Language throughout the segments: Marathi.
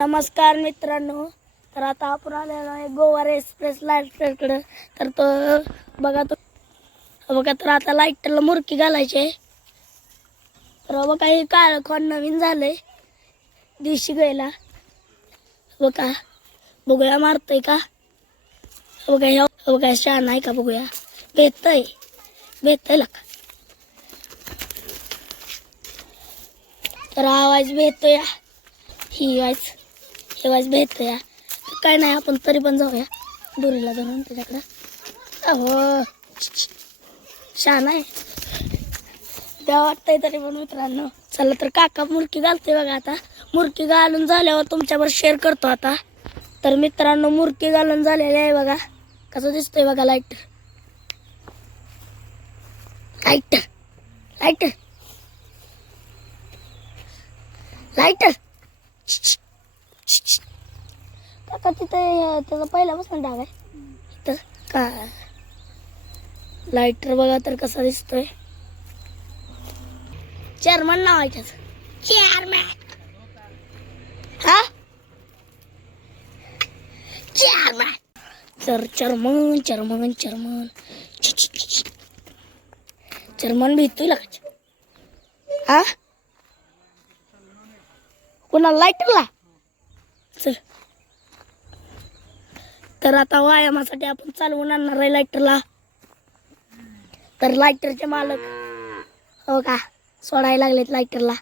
नमस्कार मित्रांनो, तर आता आपण आलेलो आहे गोवा एक्सप्रेस लाईटरकडे. तर तो बघा तर आता लाईटरला मुरकी घालायचे. तर बघा हे काळ खोन नवीन झालंय दिवशी गेला. बघा बघूया मारतोय का, बघा शान आहे का, बघूया भेटतय का. तर आवाज भेटतोय, ही वाज भेटतोय. काय नाही, आपण तरी पण जाऊया दोरीला धरून त्याच्याकडं. अहो शान आहे त्या वाटतंय तरी पण मित्रांनो. चला तर काका मुरकी घालते बघा. आता मुरकी घालून झाल्यावर तुमच्यावर शेअर करतो. आता तर मित्रांनो मुरकी घालून झालेली आहे बघा. कसं दिसतंय बघा लाईट लाईट लाईट लाईट काका तिथे त्याचा पहिल्यापासून डाग आहे इथं का. लाईटर बघा तर कसा दिसतोय. चेअरमन नाव आहे त्याचं, चेअरमॅन. हा चेअरमॅन. तर चेअरमन चेअरमन चेअरमन चेअरमन भेटतोय लागायचं. हा कोणाला, लाईटरला. चल तर आता व्यायामासाठी आपण चालवून आणणार आहे लाईटरला. तर लाईटरचे मालक हो का सोडायला लागलेत लाईटरला.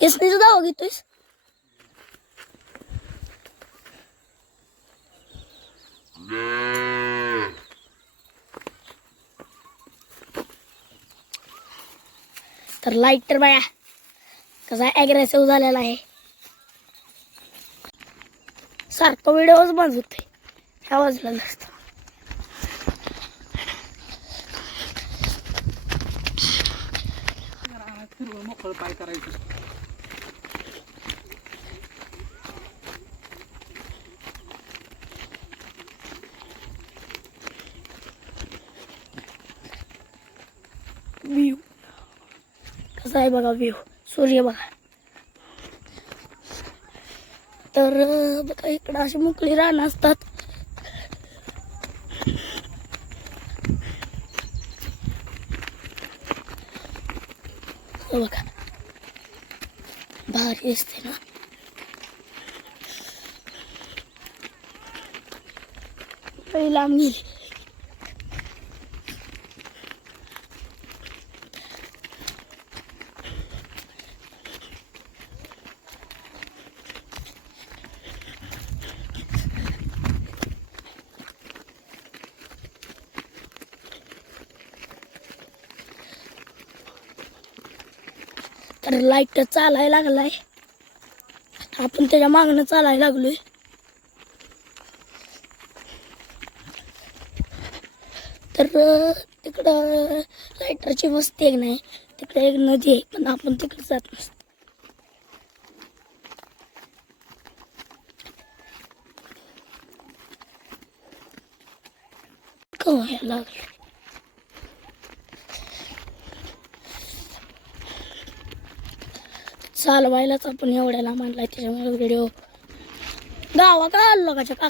एसटी सुद्धा हो घेतोयस. तर लाईटर बाया कसा ॲग्रेसिव्ह झालेला आहे. सारखं व्हिडिओच बंद होते, आवाजला नसतं. मोकळ पाय करायचं. व्ह्यू कसा आहे बघा, व्ह्यू सूर्य बघा. तर बघा इकडं अशी मोकळी रानं असतात. बघा भारी असते ना. लांब गेली. तर लाईट चालायला लागलाय, आपण त्याच्या मागणं चालायला लागलोय. तर तिकडं लाईटरची वस्ती एक नाही, तिकडे एक नदी आहे, पण आपण तिकडे जात नसतो. कवायला लागलं चालवायलाच आपण एवढ्याला मानलाय, त्याच्यामुळे व्हिडिओ गावा का आलो का काका.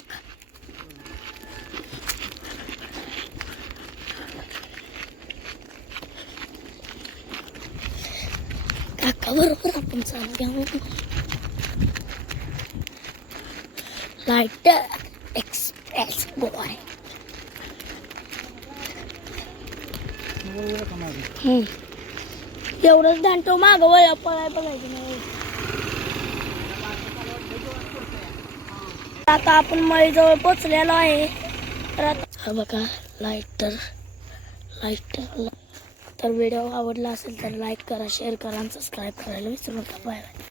काका बरोबर आपण चालू लाईट एक्सप्रेस गोवा. एवढंच दांडतो माग वया पळाय बघायचं नाही. आता आपण मळीजवळ पोचलेलो आहे. तर आता बघा लाईटर. तर व्हिडिओ आवडला असेल तर लाईक करा, शेअर करा आणि सबस्क्राईब करायला विसरू नका. Bye bye.